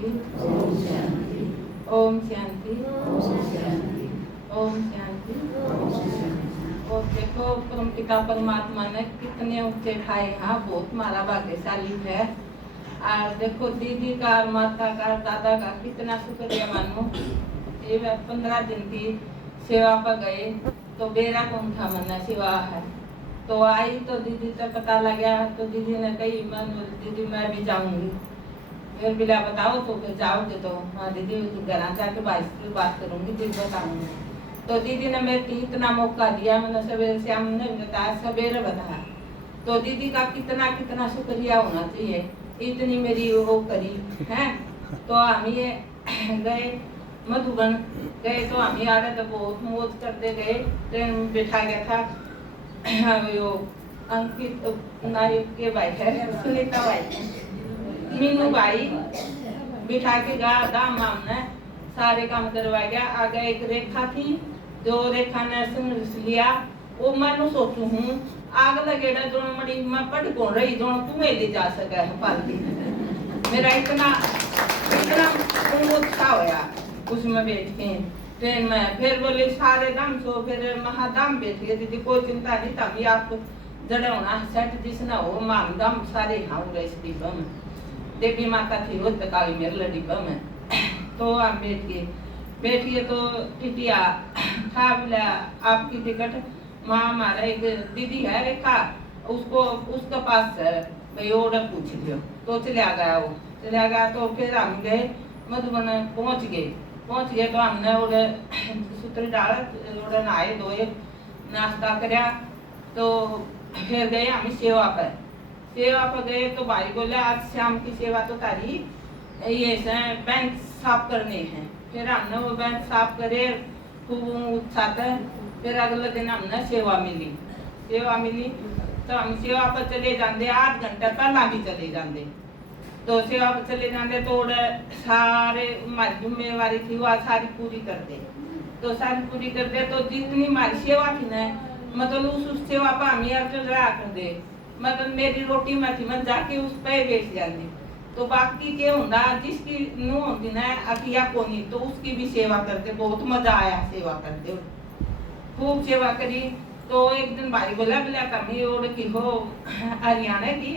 शांति ओम शांति ओम शांति। और देखो परम पिता परमात्मा ने कितने ऊंचे ठाए, हाँ बहुत मारा भाग्यशाली है। और देखो दीदी का और माता का दादा का कितना शुक्रिया मानो। ये 15 दिन की सेवा पर गए तो बेरा कौन था मना सेवा है, तो आई तो दीदी का पता लगा तो दीदी ने कही मन दीदी मैं भी जाऊंगी। फिर बिला बताओ तो फिर जाओगे तो हाँ दीदी घर जाके बात करूंगी फिर बताऊंगी। तो दीदी ने मेरे को इतना मौका दिया, मैंने सवेरे से हमने बताया सवेरे बताया, तो दीदी का कितना कितना शुक्रिया होना चाहिए, इतनी मेरी वो करी है। तो हम ये गए मधुबन गए तो हम आ रहे तो बहुत मौज करते गए। ट्रेन में बैठा गया था वो अंकित नायक के भाई है, सुनीता भाई, मीनू भाई बिठा के दाम ने सारे काम करवा गया। आगे एक रेखा थी जो रेखा ने सुन लिया, वो मैं सोचू हूँ आग लगेगा जो मड़ी मैं पढ़ कौन रही जो तुम्हें ले जा सके पालती। मेरा इतना इतना उत्साह होया उसमें बैठ के ट्रेन में। फिर बोले सारे दाम सो फिर महादाम बैठ गए दीदी कोई चिंता नहीं तभी आप जड़ा होना सेट जिस ना हो माम दाम सारे हाँ इस डिब्बा में देवी माता थी वो काली मेरे डिब्बा में। तो आप बैठिए तो टिटिया था बोला आपकी टिकट माँ हमारा एक दीदी है रेखा उसको उसके पास है भाई ऑर्डर पूछ लियो। तो चला गया तो फिर हम गए मधुबन पहुँच गए तो हमने ऑर्डर सूत्र डाला, ऑर्डर नहाए धोए नाश्ता कराया। तो फिर गए हम सेवा पर गए तो भाई बोले आज शाम की सेवा तो तारी ये बैंक साफ करने हैं। फिर हमने वो बैंक साफ करे खूब उत्साह था। फिर अगले दिन हमने सेवा मिली तो हम सेवा पर चले जाते 8 घंटे पहला भी चले जाते। तो सेवा पर चले जाते तो सारे हमारी जिम्मेवारी थी वह सारी पूरी करते। तो सारी पूरी करते तो जितनी हमारी सेवा थी ना मतलब उस सेवा पर हम रहा कर दे मतलब मेरी रोटी में थी मैं जाके उस पे बैठ जाती। तो बाकी के होंदा जिसकी नू होती ना अकिया कोनी तो उसकी भी सेवा करते, बहुत मजा आया सेवा करते, खूब सेवा करी। तो एक दिन भाई बोला कमी और की हो हरियाणा की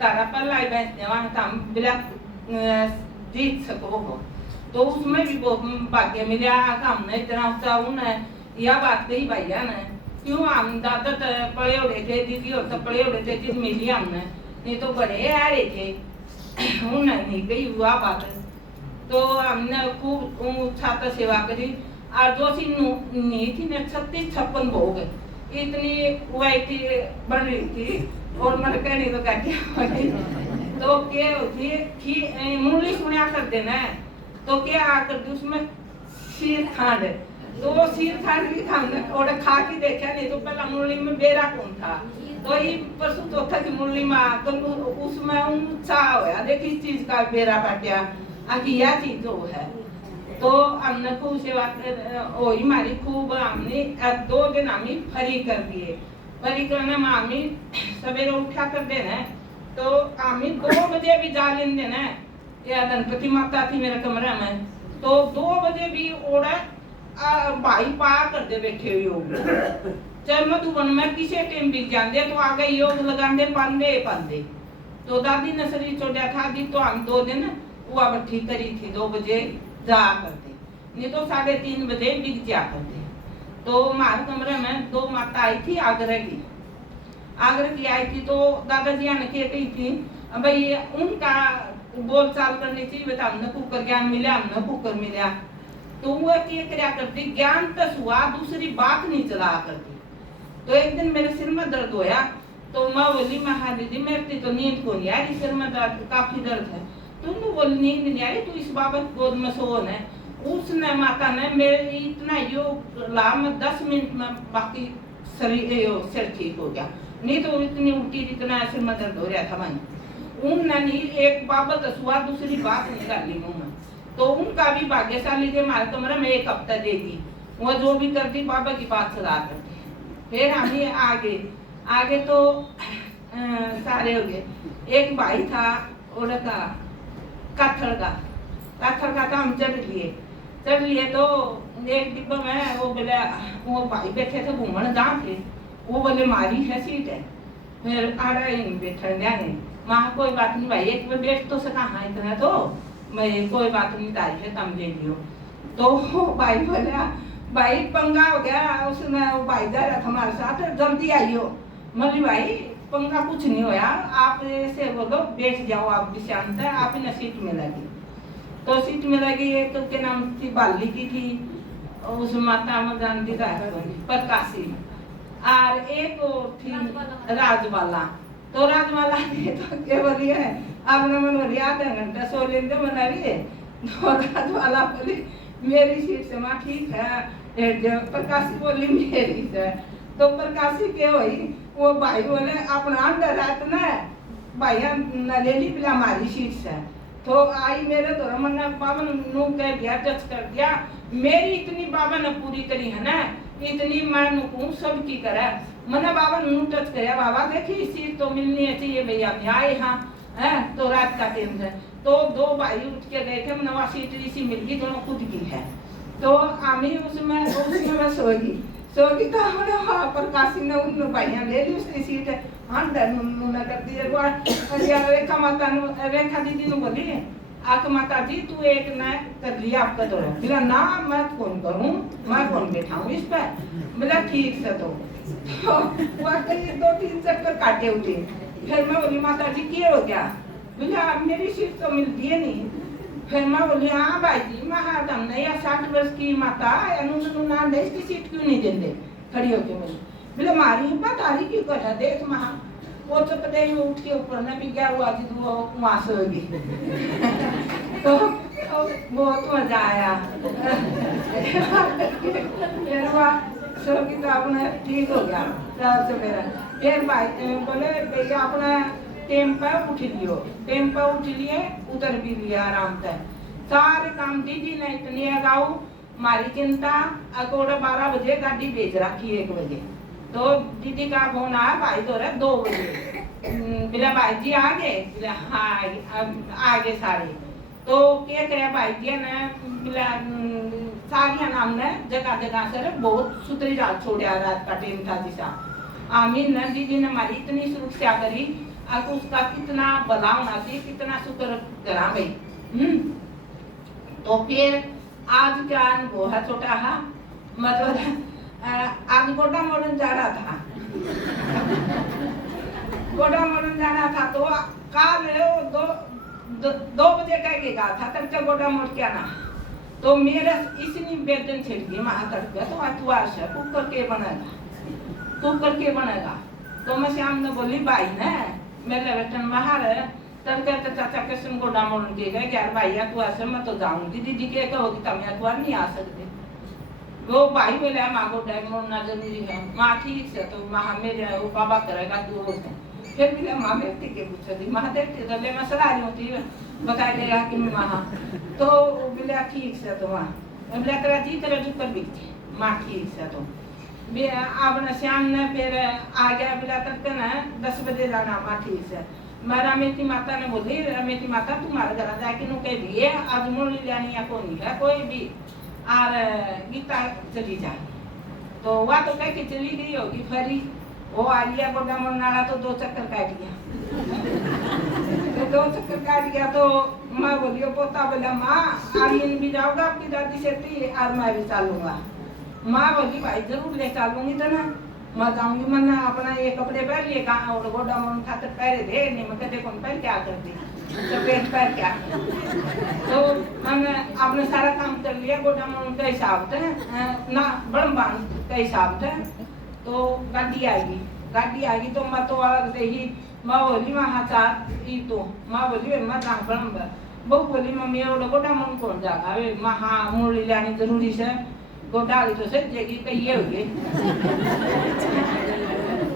तारा पर लाई बैठने वहां हम बिला जीत सको हो। तो उसमें भी बहुत भाग्य मिला। हमने इतना उत्साह यह बात कही भैया ने क्यों हम दादा पड़े उड़े थे दीदी और सब पड़े उड़े थे जिस मिली हमने नहीं तो बड़े आ रहे थे नहीं गई हुआ बात। तो हमने खूब उत्साह सेवा करी और जो सी नी थी न 36-56 भोग इतनी वाइटी बन रही थी और मन कहने तो कहती तो क्या होती मूली सुनिया कर देना तो क्या आकर उसमें शीर खांड तो शीर खांड भी खाना और खा के देखा नहीं तो पहला मूली में बेरा कौन था तो ये परसों चौथा की मूली में तो उसमें उत्साह होया देखी इस चीज का बेरा पाटिया आखिर यह चीज जो है। तो हमने खूब सेवा वही मारी खूब हमने 2 दिन हमें फरी कर दिए। फरी करने में हमें सवेरे उठा कर देना तो हमें 2 बजे भी जा लेन देना। या गणपति माता थी मेरे कमरे में तो 2 बजे भी ओड़ा भाई पा कर दे बैठे योग चाहे मधुबन में किसी टाइम भी जाते तो आगे योग लगाते पांदे। तो दादी ने शरीर छोड़ा था दी तो हम 2 दिन हुआ बट्ठी करी थी 2 बजे जा करते नहीं तो 3:30 बजे बिक जा करते। तो हमारे कमरे में 2 माता आई थी आगरा की आई थी तो दादाजी ने क्या कही थी भाई उनका बोल चाल करनी चाहिए बेटा हमने कुकर ज्ञान मिला हमने कुकर मिला। तो वो क्या करती ज्ञान तक हुआ दूसरी बात नहीं चला करती। तो एक दिन मेरे सिर में दर्द होया तो मैं बोली हाँ दीदी मेरी तो नींद को नहीं आ रही सिर में दर्द काफी दर्द है। तुम बोली नींद नहीं आ रही तू इस बाबत गोद में सोन है। उसने माता ने मेरे इतना योग ला मैं 10 मिनट में बाकी सिर ठीक हो गया नहीं तो इतनी उल्टी इतना सिर में दर्द हो रहा था मैंने उनने एक बाबत हुआ दूसरी बात निकाली मुंह में। तो उनका भी भाग्यशाली थे हमारे कमरे में 1 हफ्ता देगी वो जो भी करती बाबा की बात सदा करती। फिर हमें आगे तो सारे हो गए। एक भाई था का कत्थड़ का काथर का हम चढ़ लिए तो एक डिब्बा में वो बोले, वो भाई बैठे थे घूमने जहाँ थे, वो बोले मारी है सीट है, फिर आड़ा इन बैठने नहीं, वहाँ कोई बात नहीं भाई, एक में बैठ तो सका, हाँ इतना तो मैं कोई बात नहीं तारी है, तुम ले लियो। तो वो भाई बोला, भाई पंगा हो गया, उसमें वो भाई जा रहा था हमारे साथ, जल्दी आइयो। मल्ली भाई पंगा कुछ नहीं होया, आप ऐसे बोलो बैठ जाओ, आप भी शांत है, आप ही ना सीट में लगी। तो सीट में लगी, एक के नाम थी बाली की थी, उस माता में गांधी का प्रकाशी, और एक थी राजवाला। तो राजवाला तो क्या बोली है, आपने मन आधा घंटा सो लेंगे बना रही, तो राजवाला बोली मेरी सीट से माँ ठीक है, प्रकाशी बोली मेरी से। तो प्रकाशी के हुई, वो भाई बोले अपना अंडर रात ना भाई न ले ली बिला हमारी सीट से। तो आई मेरे तो रमन बाबा नू कह दिया, जज कर दिया, मेरी इतनी बाबा ने पूरी करी है ना, इतनी मैं नुकूं सब की करे, मना बाबा नू टच कराया, बाबा देखी सीट तो मिलनी है चाहिए भैया, आए हाँ है। तो रात का टाइम है, तो दो भाई उठ के गए थे, नवा सीट इसी मिल गई, दोनों खुद की है। तो आमी उसमें मैं सोगी तो हमने वहाँ पर काशी ने उन भाइयों ले ली उसकी सीट, हाँ न कर दिया। रेखा माता रेखा दीदी ने बोली, आक माता जी तू एक न कर लिया आपका तो, बोला ना मैं कौन करूँ, मैं कौन बैठाऊँ इस पर, बोला ठीक से। तो वाकई 2-3 चक्कर काटे उठे, फिर मैं बोली माता जी क्या हो गया, बोला मेरी सीट तो मिलती है नहीं। फिर मैं बोली हाँ भाई जी, मैं हाँ तुमने या 60 वर्ष की माता ना इसकी सीट क्यों नहीं देते, खड़ी होके बोली, बोले मारी हिम्मत आ रही क्यों कर देख महा, वो तो पता ही उठ के ऊपर न भी गया हुआ जी, वो वहां से होगी। तो बहुत मजा आया। फिर सो की तो अपने ठीक हो गया से मेरा। फिर भाई बोले भैया अपना टेम पर उठ लियो, टेम पर उठ लिए, उतर भी लिया आराम से, सारे काम दीदी ने इतनी अगाऊ मारी चिंता। अकोड़ा 12 बजे गाड़ी भेज रखी 1 बजे, तो दीदी का फोन आया भाई तो रहे 2 बजे, बोला भाई जी आ गए, हाँ आ गए सारे। तो क्या करे भाई जी ने बोला सारिया नाम ने जगह जगह से बहुत सुतरी रात छोड़ा, रात का टाइम था जिसा आमीन ने दीदी ने हमारी इतनी सुरक्षा करी, अब उसका कितना भला होना चाहिए, कितना शुक्र करा भाई। तो फिर आज क्या अनुभव है छोटा है, मतलब आज गोडा मोड़न जा रहा था, गोडा मोड़न जाना था, तो काल 2 बजे कह के गया था, तड़के गोडा मोड़ के आना। तो मेरे इतनी बेदन छिड़ गई वहां तड़के, तो अतवार से कुकर के बनेगा, कुकर के बनेगा। तो मैं श्याम ने बोली भाई ने मेरे बेटन बाहर है, तड़के तो चाचा कृष्ण गोडा मोड़ के गए, यार भाई अतवार से मैं तो जाऊंगी, दीदी के कहोगी तुम अतवार नहीं आ सकते। वो भाई बोले माँ गोडा मोड़ना जरूरी है, माँ ठीक से, तो माँ मेरे वो बाबा करेगा तू हो। फिर बोले माँ बेटी के पूछे थी, माँ देखती तो ले मैं सलाह रही होती बता देगा कि माँ, तो बोले ठीक से। तो वहाँ बोले तेरा जी तेरा जुकर बिकती माँ ठीक से। तो आपने श्याम ने फिर आ गया, बोला तक ना 10 बजे जाना माँ ठीक से। मैं रमेती माता ने बोली, रमेती माता तुम्हारे घर जाके नु कह दिए आज मुरली लेनी या कोई है कोई भी, और गीता चली जाए। तो वह तो कह के चली गई होगी, फिर वो आ लिया गोडा मोड़ना, तो 2 चक्कर काट गया। तो 2 चक्कर काट गया, तो मैं बोलियो पोता बोला माँ आर्यन भी जाओगा आपकी दादी से थी, और मैं भी चलूंगा। माँ बोली भाई जरूर ले चलूंगी, तो ना मैं जाऊंगी, मैंने अपना ये कपड़े पहन लिए कहा और गोडा मोड़ खातर पहरे थे नहीं, मैं कहते कौन पहन क्या करती सफेद पहन क्या। तो मैंने अपने सारा काम कर लिया, गोडा मोड़ का हिसाब थे ना बड़म बांध का हिसाब थे। तो गाड़ी आएगी तो मैं तो अलग से ही माँ बोली वहाँ चार ई तो माँ बोली मैं जहाँ बड़म बहु बोली मम्मी और गोडा मोड़ कौन जागा वे माँ हाँ मुरली लानी जरूरी से, गोडा तो से जगी कहिए हुए।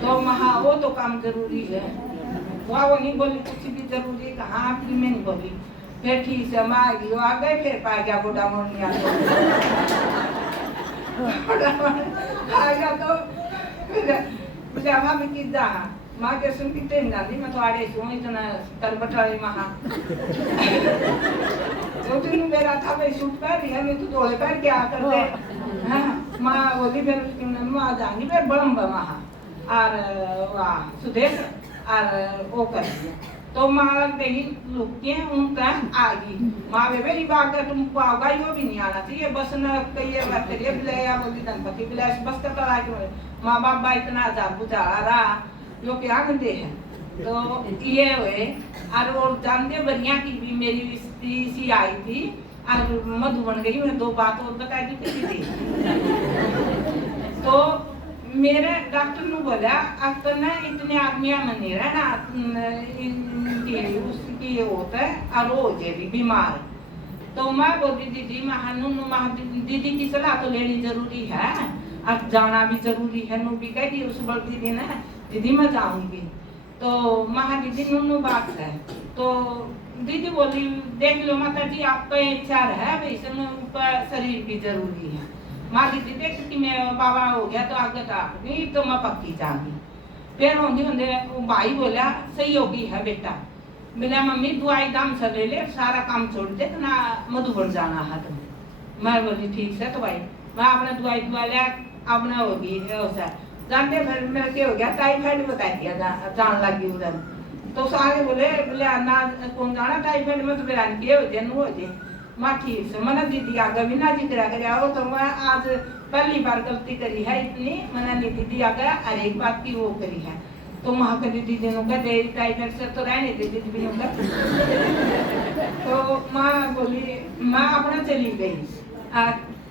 तो महा वो तो काम जरूरी है, वो नहीं बोली कुछ भी जरूरी कहाँ आपकी मैं नहीं बोली। फिर ठीक से माँ आएगी, वो आ गए, फिर पा गया गोडा मोड़ नहीं आएगा। तो जमा में की जा माँ के सुन की तेन जाती मैं थोड़े सुन इतना तरबट वाली महा तो तुम मेरा था भाई सूट पहन है मैं तो धोले पहन क्या कर दे हाँ माँ बोली फिर उसकी माँ जानी फिर बड़म महा और वाह सुदेश और वो कर दिया तो माँ नहीं लुकती हैं उनका आ गई माँ बेबे ये बात का तुम पाओगा यो भी नहीं आना चाहिए बस न कहिए बात करिए बिलाया बोली गणपति बिलाया बस का तला के माँ बाप बा इतना आजाद बुझा रहा जो क्या गंदे हैं तो ये हुए और वो जानते बनिया की भी मेरी स्त्री सी आई थी और मधु बन गई मैं 2 बात और बता दी थी तो मेरे डॉक्टर ने बोला अब तो ना इतने आदमी मनी रहा ना उसकी होता है और वो जेरी बीमार तो मैं बोली दीदी दीदी की सलाह तो लेनी जरूरी है अब जाना भी जरूरी है नू भी कह दी उस बड़ी दीदी ने दीदी मैं जाऊंगी तो महा दीदी नूनू बात है तो दीदी बोली देख लो माता जी आपका इच्छा है वैसे ऊपर शरीर भी जरूरी है माँ दीदी देख कि मैं बाबा हो गया तो आगे का नहीं तो मैं पक्की जाऊंगी फिर होंगे होंगे भाई बोला सही होगी है बेटा मेरा मम्मी दवाई दाम से ले ले सारा काम छोड़ दे तो ना मधुबन जाना है तुम मैं बोली ठीक से तो भाई मैं अपना दवाई दुआ लिया अपना होगी जानते फिर मेरा क्या हो गया टाइफाइड बता दिया जान लगी उधर तो सारे बोले ना कौन जाना टाइफाइड में तो मेरा ये हो जाए हो जाए माँ ठीक से मना दीदी आगे भी ना जिक्र कर तो मैं आज पहली बार गलती करी है इतनी मना नहीं दीदी आगे हर एक बात की वो करी है तो वहाँ कर दीदी ने कहा दे टाइफाइड से तो रहने दे दीदी भी तो माँ बोली माँ अपना चली गई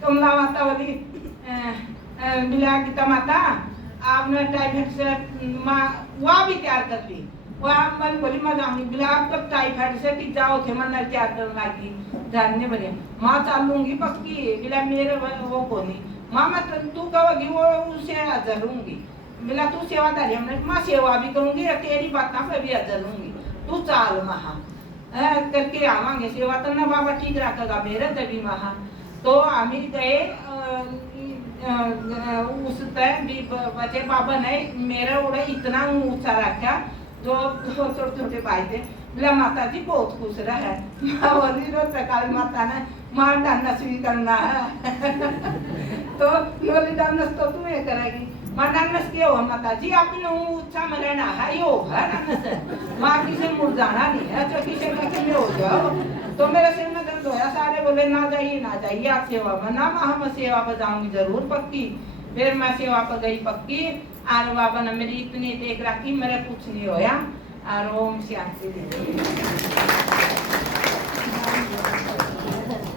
कमला माता बोली बिला गीता माता आपने टाइफाइड से माँ वहाँ भी तैयार कर ली वहाँ मैं बोली मैं जाऊंगी बिला आपको टाइफाइड से कि जाओ थे मैं तैयार करना की जानने बने माँ चालूंगी पक्की बिला मेरे वो को नहीं माँ मैं तू कहोगी वो उसे हाजिर लूंगी बिला तू सेवादारी हमने माँ सेवा भी करूंगी तेरी बातों पे भी हाजिर लूंगी तू चाल महा करके आवांगे सेवा तो ना बाबा ठीक रखेगा मेरे तभी महा तो हम गए उस टाइम भी बचे बाबा ने मेरा उड़ा इतना ऊंचा रखा जो छोटे छोटे भाई थे बोला माता जी बहुत खुश रहा है माँ बोली रोज काली माता ने माँ डांस भी करना है तो बोली डांस तो तुम्हें करेगी माँ डांस क्या हो माता जी आपने ऊंचा में रहना है योग है डांस माँ किसी मुड़ जाना नहीं है तो किसी में हो जाओ तो मेरे सिर में दर्द होया सारे बोले ना जाइए आप सेवा में ना मैं सेवा पर जाऊंगी जरूर पक्की फिर मैं सेवा पर गई पक्की और बाबा ने मेरी इतनी देख रखी मेरा कुछ नहीं होया और ओम शांति।